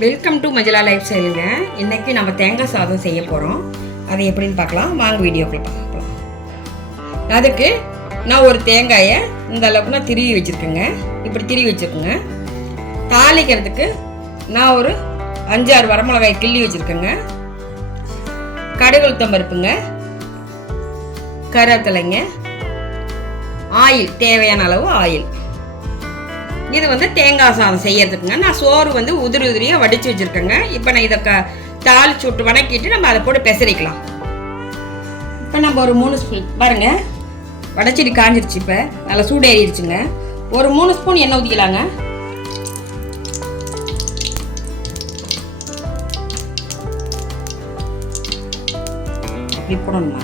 Welcome to மஜலா life ஸ்டைலுங்க இன்றைக்கி நம்ம தேங்காய் சாதம் செய்ய போகிறோம் அது எப்படின்னு பார்க்கலாம். வாங்க வீடியோக்குள்ள பார்க்கலாம் அதுக்கு நான் ஒரு தேங்காயை இந்த அளவுக்கு நான் திருவி வச்சுருக்கேங்க. இப்படி திருவி வச்சுருக்கேங்க. தாளிக்கிறதுக்கு நான் ஒரு அஞ்சாறு வரமிளகாய் கிள்ளி வச்சுருக்கேங்க. கடுகு உளுத்தம் பருப்புங்க. கருவேப்பிலைங்க. ஆயில் தேவையான அளவு ஆயில். இது வந்து தேங்காய் சாதம் செய்யறதுக்குங்க. நான் சோறு வந்து உதிரி உதிரியாக வடித்து வச்சுருக்கேங்க. இப்போ நான் இதை க தாளிச்சு விட்டு வதக்கிட்டு நம்ம அதை போட்டு பெசரிக்கலாம். இப்போ நம்ம ஒரு மூணு ஸ்பூன் பாருங்க. வடச்செடி காஞ்சிருச்சு இப்போ. நல்லா சூடேறிடுச்சுங்க ஒரு மூணு ஸ்பூன் எண்ணெய் ஊற்றிக்கலாங்க இப்படி போடணுமா?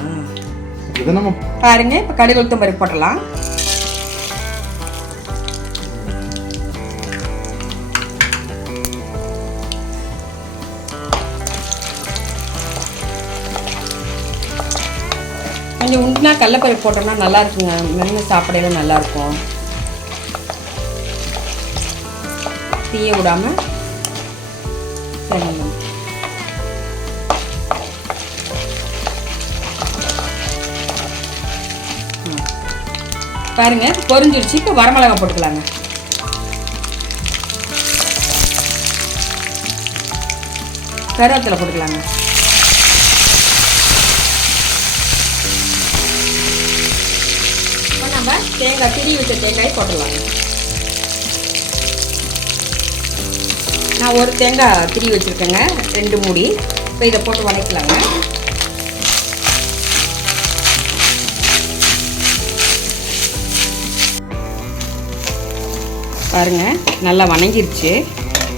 பாருங்க இப்போ கடுகு உளுத்தம் பருப்பு போட்டலாம் கொஞ்சம் உண்டுனா கடலப்பருப்பு போட்டோம்னா நல்லா இருக்குங்க மென்று சாப்பிடையில நல்லா இருக்கும் தீய விடாம சரிங்க பாருங்க பொரிஞ்சிருச்சு. இப்போ வரமிளகா போட்டுக்கலாங்க. கருவேப்பிலை போட்டுக்கலாங்க. தேங்காய் திரி வச்ச தேங்காய் போட்டுடலாங்க நான் ஒரு தேங்காய் திரி வச்சுருக்கேங்க ரெண்டு மூடி. இப்போ இதை போட்டு வதக்கலாங்க. பாருங்கள் நல்லா வணங்கிருச்சு.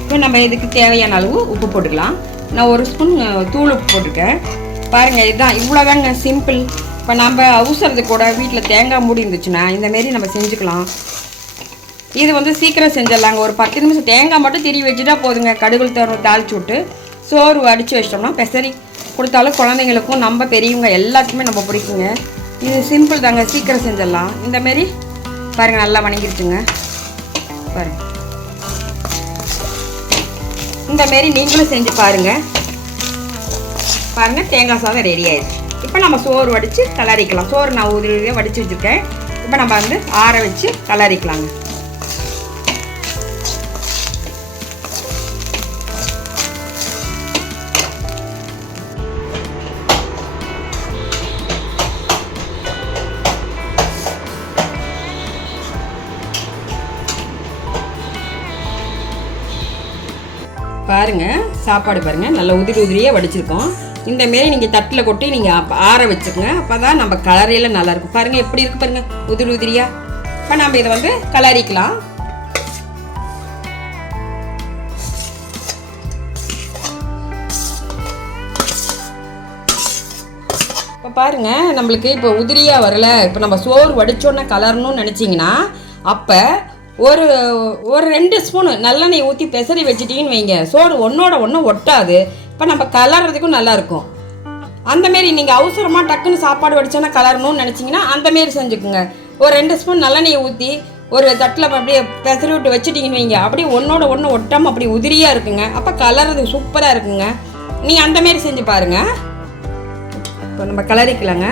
இப்போ நம்ம இதுக்கு தேவையான அளவு உப்பு போட்டுக்கலாம். நான் ஒரு ஸ்பூன் தூள் உப்பு போட்டிருக்கேன். பாருங்கள் இதுதான் இவ்வளோதாங்க சிம்பிள். இப்போ நம்ம அவுசுறது கூட வீட்டில் தேங்காய் மூடி இருந்துச்சுன்னா இந்த மாரி நம்ம செஞ்சுக்கலாம். இது வந்து சீக்கிரம் செஞ்சிடலாங்க. ஒரு பத்து நிமிஷம் தேங்காய் மட்டும் திரி வச்சுட்டா போதுங்க. கடுகுள் தரும் தாளிச்சு விட்டு சோறு அடித்து வச்சிட்டோம்னா பெசரி கொடுத்தாலும் குழந்தைங்களுக்கும் நம்ம பெரியவங்க எல்லாத்துக்குமே நம்ம பிடிக்குங்க. இது சிம்பிள் தாங்க. சீக்கிரம் செஞ்சிடலாம். இந்த மாரி பாருங்கள் நல்லா வணங்கிருச்சுங்க. பாருங்க. இந்த மாரி நீங்களும் செஞ்சு பாருங்க. பாருங்கள் தேங்காய் சாதம் ரெடி ஆயிடுச்சு. இப்போ நம்ம சோறு வடித்து கலரிக்கலாம் சோறு நான் உதிரியாக வடித்து வச்சுருக்கேன். இப்போ நம்ம வந்து ஆற வச்சு கலரிக்கலாங்க பாருங்க சாப்பாடு பாருங்க நல்ல உதிரி உதிரியாக வடிச்சிருக்கோம். இந்த மாரி நீங்கள் தட்டில் கொட்டி நீங்கள் ஆற வச்சுக்கோங்க. அப்போ தான் நம்ம கலரையில் நல்லாயிருக்கும் பாருங்கள் எப்படி இருக்குது பாருங்கள் உதிரி உதிரியா. இப்போ நம்ம இதை வந்து கலரிக்கலாம். இப்போ பாருங்க நம்மளுக்கு இப்போ உதிரியாக வரல. இப்போ நம்ம சோறு வடித்தோன்னே கலரணும்னு நினச்சிங்கன்னா அப்போ ஒரு ஒரு ரெண்டு ஸ்பூனு நல்லெண்ணெய் ஊற்றி பெசரி வச்சிட்டிங்கன்னு வைங்க. சோறு ஒன்றோட ஒன்று ஒட்டாது. இப்போ நம்ம கலர்றதுக்கும் நல்லாயிருக்கும் அந்தமாரி நீங்கள் அவசரமாக டக்குன்னு சாப்பாடு வடிச்சோன்னா கலரணும்னு நினச்சிங்கன்னா அந்தமாரி செஞ்சுக்குங்க. ஒரு ரெண்டு ஸ்பூன் நல்லெண்ணெயை ஊற்றி ஒரு தட்டில் அப்படியே பெசரி விட்டு வச்சிட்டிங்கன்னு வைங்க. அப்படியே ஒன்றோட ஒன்று ஒட்டாமல் அப்படி உதிரியாக இருக்குங்க. அப்போ கலர்றது சூப்பராக இருக்குங்க. நீங்கள் அந்தமாரி செஞ்சு பாருங்கள் இப்போ நம்ம கலரிக்கலாங்க.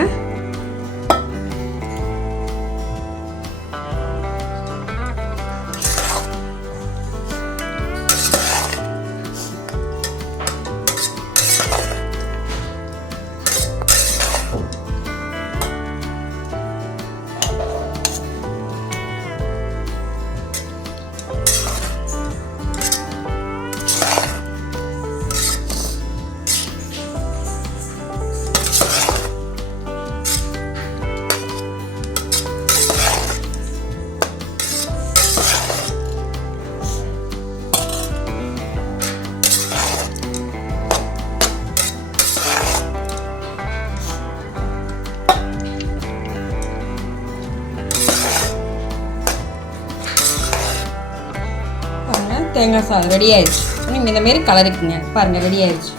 தேங்காய் சாதம் ரெடி ஆயிடுச்சு. நீங்கள் இந்த மாரி கலரிக்குங்க பாருங்க ரெடி ஆயிடுச்சு.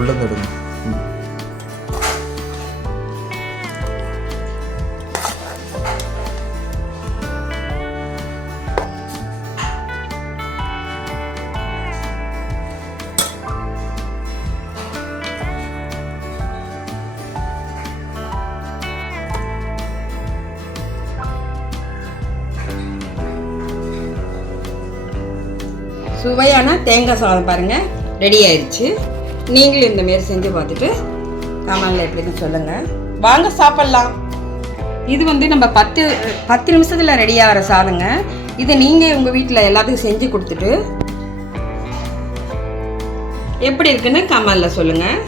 உள்ளது எடுங்க சுவையான தேங்காய் சாதம் பாருங்கள் ரெடி ஆயிடுச்சு. நீங்களும் இந்த மாரி செஞ்சு பார்த்துட்டு கமெண்டில் எப்படின்னு சொல்லுங்கள் வாங்க சாப்பிட்லாம். இது வந்து நம்ம பத்து பத்து நிமிஷத்தில் ரெடி ஆகிற சாதங்க. இதை நீங்கள் உங்கள் வீட்டில் எல்லாத்துக்கும் செஞ்சு கொடுத்துட்டு எப்படி இருக்குன்னு கமலில் சொல்லுங்கள்